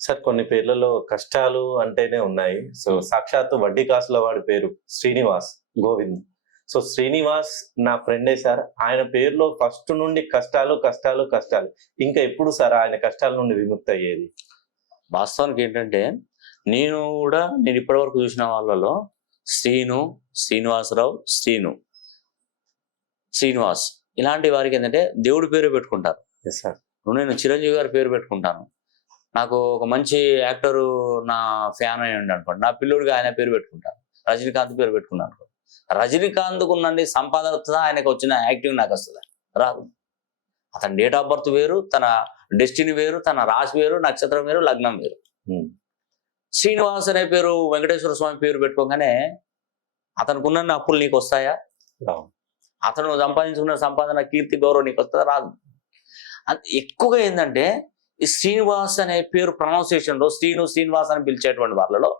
Sir కొన్ని పేర్లలో కష్టాలు అంటేనే ఉన్నాయి. సో, హ్మ్. సాక్షాత్తు వడ్డీ కాసుల వాడి పేరు శ్రీనివాస్ గోవింద్. సో, శ్రీనివాస్ నా ఫ్రెండే సార్. ఆయన పేరులో ఫస్ట్ నుండి కష్టాలు, కష్టాలు, కష్టాలు. ఇంకా ఎప్పుడు సార్ ఆయన కష్టాల నుండి విముక్తయ్యేది? వాస్తవానికి ఏంటంటే, నేను ఇప్పటివరకు చూసిన వాళ్ళలో శ్రీను, శ్రీనివాసరావు, శ్రీనివాస్ ఇలాంటి వారికి ఏంటంటే దేవుడి పేరు పెట్టుకుంటారు. Yes sir. నేను చిరంజీవి గారి పేరు పెట్టుకుంటాను. నాకు ఒక మంచి యాక్టరు నా ఫ్యాన్ అయ్యండి అనుకోండి, నా పిల్లోడిగా ఆయన పేరు పెట్టుకుంటాను. రజనీకాంత్ పేరు పెట్టుకున్నాను అనుకో, రజనీకాంత్కు ఉన్నండి సంపాదన వస్తుందా, ఆయనకు వచ్చిన యాక్టింగ్ నాకు వస్తుందా? రాదు. అతని డేట్ ఆఫ్ బర్త్ వేరు, తన డెస్టినీ వేరు, తన రాశి వేరు, నక్షత్రం వేరు, లగ్నం వేరు. శ్రీనివాస్ అనే పేరు వెంకటేశ్వర స్వామి పేరు పెట్టుకోగానే అతనికి ఉన్న అప్పులు నీకు వస్తాయా? అతను సంపాదించుకున్న సంపాదన, కీర్తి, గౌరవం నీకు వస్తుందా? రాదు. ఎక్కువగా ఏంటంటే ఈ శ్రీనివాస్ అనే పేరు ప్రొనౌన్సియేషన్ లో శ్రీనివాస్ అని పిలిచేటువంటి వాళ్ళలో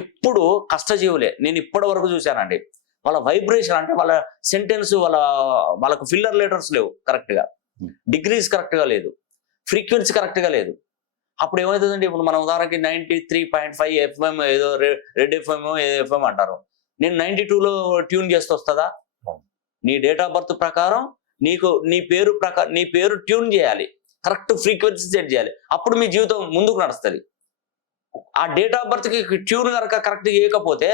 ఎప్పుడు కష్టజీవులే. నేను ఇప్పటి వరకు చూశానండి. వాళ్ళ వైబ్రేషన్ అంటే వాళ్ళ సెంటెన్స్ వాళ్ళకు ఫిల్లర్ లెటర్స్ లేవు కరెక్ట్ గా, డిగ్రీస్ కరెక్ట్ గా లేదు, ఫ్రీక్వెన్సీ కరెక్ట్ గా లేదు. అప్పుడు ఏమవుతుందండి, ఇప్పుడు మన ఉదాహరణకి 93.5 ఎఫ్ఎం ఏదో రెడ్ ఎఫ్ఎం ఏదో ఎఫ్ఎం అంటారు. నేను 92లో ట్యూన్ చేస్తే వస్తుందా? నీ డేట్ ఆఫ్ బర్త్ ప్రకారం నీ పేరు ట్యూన్ చేయాలి, కరెక్ట్ ఫ్రీక్వెన్సీ సెట్ చేయాలి. అప్పుడు మీ జీవితం ముందుకు నడుస్తుంది. ఆ డేట్ ఆఫ్ బర్త్ కి ట్యూన్ కనుక కరెక్ట్ చేయకపోతే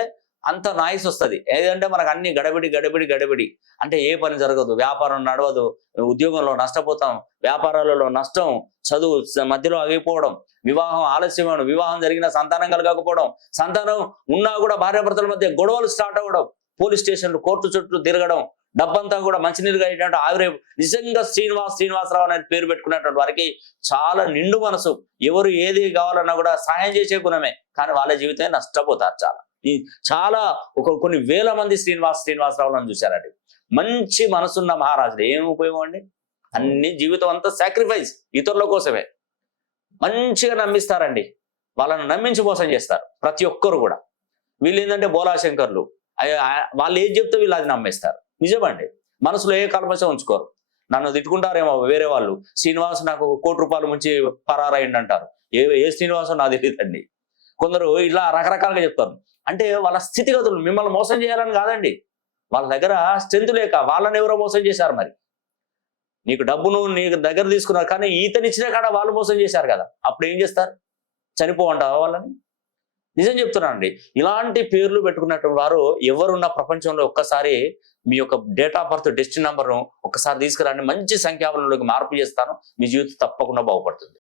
అంత నాయిస్ వస్తుంది. ఏదంటే మనకు అన్ని గడబిడి అంటే ఏ పని జరగదు, వ్యాపారం నడవదు, ఉద్యోగంలో నష్టపోతాం, వ్యాపారాలలో నష్టం, చదువు మధ్యలో ఆగిపోవడం, వివాహం ఆలస్యం, వివాహం జరిగిన సంతానం కలగకపోవడం, సంతానం ఉన్నా కూడా భార్యాభర్తల మధ్య గొడవలు స్టార్ట్ అవ్వడం, పోలీస్ స్టేషన్లు, కోర్టు చుట్టూ తిరగడం, డబ్బంతా కూడా మంచినీరుగా అయ్యేటువంటి ఆవిరే. నిజంగా శ్రీనివాసరావు అనే పేరు పెట్టుకున్నటువంటి వారికి చాలా నిండు మనసు. ఎవరు ఏది కావాలన్నా కూడా సహాయం చేసే గుణమే, కానీ వాళ్ళ జీవితమే నష్టపోతారు. చాలా కొన్ని వేల మంది శ్రీనివాసరావులను చూశారండి. మంచి మనసున్న మహారాజులు. ఏం ఉపయోగం అండి? అన్ని జీవితం అంతా సాక్రిఫైస్ ఇతరుల కోసమే. మంచిగా నమ్మిస్తారండి, వాళ్ళని నమ్మించి మోసం చేస్తారు ప్రతి ఒక్కరు కూడా. వీళ్ళు ఏంటంటే బోలాశంకర్లు, వాళ్ళు ఏం చెప్తే వీళ్ళు అది నమ్మేస్తారు. నిజమండి, మనసులో ఏ కల్మషం ఉంచుకోరు. నన్ను తిట్టుకుంటారేమో వేరే వాళ్ళు, శ్రీనివాస్ నాకు ₹1,00,00,000 ముంచి పరారైండి అంటారు. ఏ శ్రీనివాసం నాకు తెలియదండి. కొందరు ఇలా రకరకాలుగా చెప్తారు. అంటే వాళ్ళ స్థితిగతులు మిమ్మల్ని మోసం చేయాలని కాదండి, వాళ్ళ దగ్గర స్ట్రెంత్ లేక వాళ్ళని ఎవరో మోసం చేశారు. మరి నీకు డబ్బును నీకు దగ్గర తీసుకున్నారు, కానీ ఈతనిచ్చిన కాడ వాళ్ళు మోసం చేశారు కదా, అప్పుడు ఏం చేస్తారు? చనిపోవంటావా వాళ్ళని? నిజం చెప్తున్నానండి. ఇలాంటి పేర్లు పెట్టుకున్నటువంటి వారు ఎవరున్న ప్రపంచంలో ఒక్కసారి మీ యొక్క డేట్ ఆఫ్ బర్త్ డెస్టినీ నంబర్ను ఒక్కసారి తీసుకురండి, మంచి సంఖ్యాబలంలోకి మార్పు చేస్తాను, మీ జీవితం తప్పకుండా బాగుపడుతుంది.